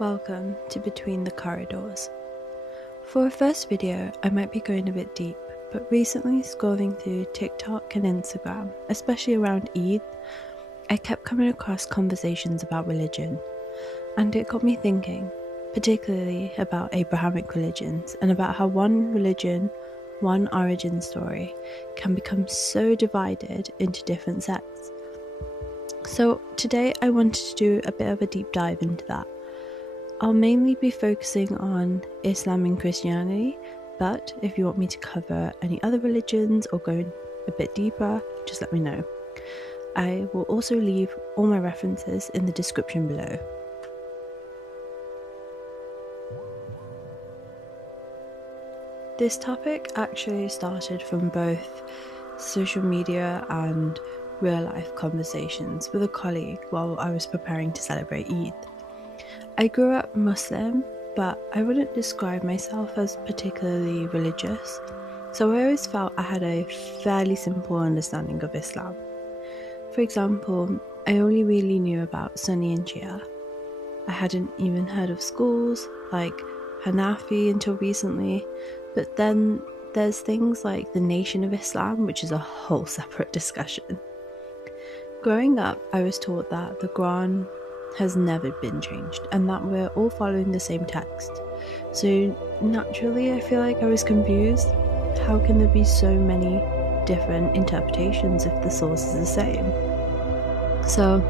Welcome to Between the Corridors. For a first video, I might be going a bit deep, but recently scrolling through TikTok and Instagram, especially around Eid, I kept coming across conversations about religion, and it got me thinking, particularly about Abrahamic religions and about how one religion, one origin story, can become so divided into different sects. So today I wanted to do a bit of a deep dive into that. I'll mainly be focusing on Islam and Christianity, but if you want me to cover any other religions or go a bit deeper, just let me know. I will also leave all my references in the description below. This topic actually started from both social media and real life conversations with a colleague while I was preparing to celebrate Eid. I grew up Muslim, but I wouldn't describe myself as particularly religious, so I always felt I had a fairly simple understanding of Islam. For example, I only really knew about Sunni and Shia. I hadn't even heard of schools like Hanafi until recently, but then there's things like the Nation of Islam, which is a whole separate discussion. Growing up, I was taught that the Quran has never been changed and that we're all following the same text. So naturally I feel like I was confused. How can there be so many different interpretations if the source is the same? So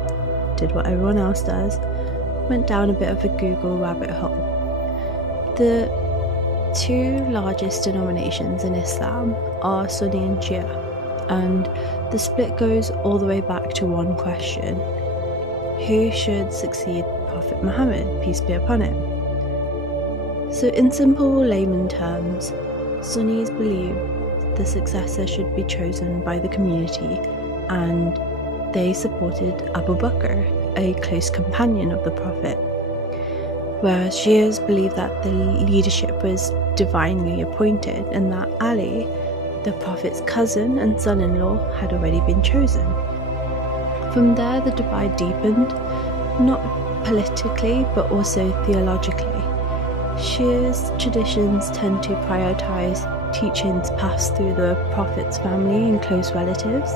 did what everyone else does, went down a bit of a Google rabbit hole. The two largest denominations in Islam are Sunni and Shia, and the split goes all the way back to one question: who should succeed Prophet Muhammad, peace be upon him? So in simple layman terms, Sunnis believe the successor should be chosen by the community, and they supported Abu Bakr, a close companion of the Prophet, whereas Shias believe that the leadership was divinely appointed and that Ali, the Prophet's cousin and son-in-law, had already been chosen. From there, the divide deepened, not politically but also theologically. Shia's traditions tend to prioritize teachings passed through the Prophet's family and close relatives,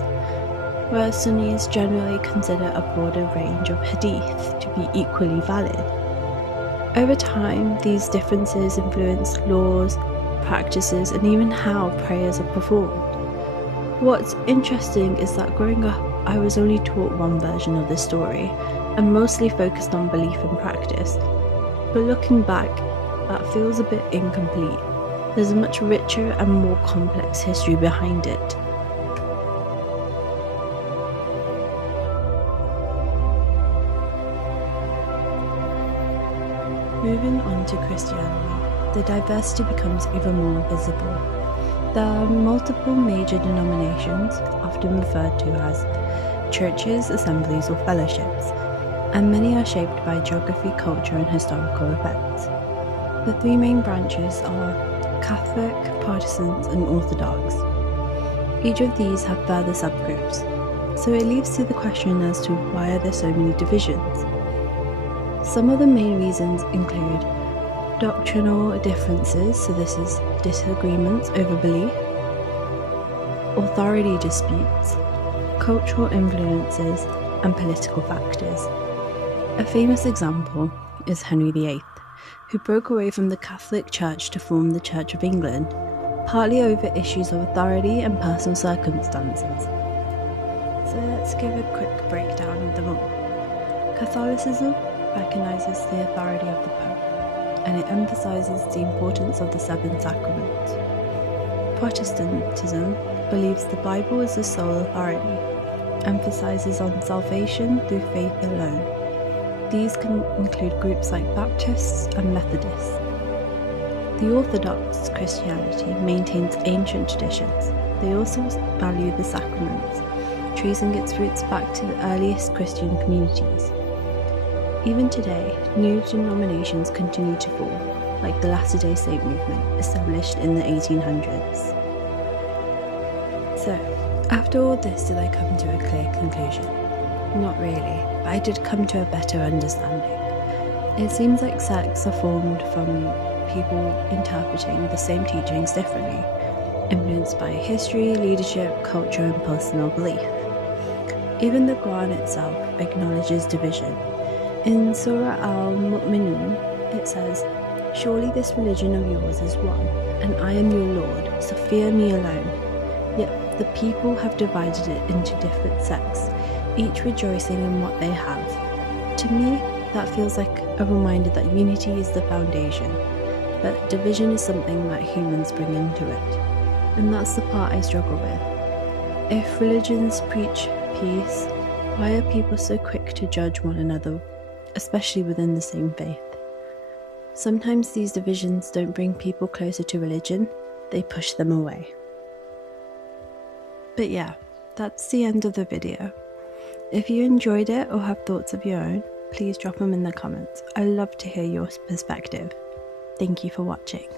whereas Sunnis generally consider a broader range of hadith to be equally valid. Over time, these differences influence laws, practices, and even how prayers are performed. What's interesting is that growing up, I was only taught one version of the story and mostly focused on belief and practice. But looking back, that feels a bit incomplete. There's a much richer and more complex history behind it. Moving on to Christianity, the diversity becomes even more visible. There are multiple major denominations, often referred to as churches, assemblies, or fellowships, and many are shaped by geography, culture, and historical events. The three main branches are Catholic, Protestant, and Orthodox. Each of these have further subgroups, so it leads to the question as to why are there so many divisions. Some of the main reasons include doctrinal differences, so this is disagreements over belief, authority disputes, cultural influences, and political factors. A famous example is Henry VIII, who broke away from the Catholic Church to form the Church of England, partly over issues of authority and personal circumstances. So let's give a quick breakdown of them all. Catholicism recognizes the authority of the Pope, and it emphasizes the importance of the seven sacraments. Protestantism believes the Bible is the sole authority, emphasizes on salvation through faith alone. These can include groups like Baptists and Methodists. The Orthodox Christianity maintains ancient traditions. They also value the sacraments, tracing its roots back to the earliest Christian communities. Even today, new denominations continue to form, like the Latter-day Saint movement, established in the 1800s. So, after all this, did I come to a clear conclusion? Not really, but I did come to a better understanding. It seems like sects are formed from people interpreting the same teachings differently, influenced by history, leadership, culture, and personal belief. Even the Quran itself acknowledges division. In Surah Al-Mu'minun, it says, "Surely this religion of yours is one, and I am your Lord, so fear me alone." Yet the people have divided it into different sects, each rejoicing in what they have. To me, that feels like a reminder that unity is the foundation, but division is something that humans bring into it. And that's the part I struggle with. If religions preach peace, why are people so quick to judge one another, especially within the same faith? Sometimes these divisions don't bring people closer to religion, they push them away. But yeah, that's the end of the video. If you enjoyed it or have thoughts of your own, please drop them in the comments. I love to hear your perspective. Thank you for watching.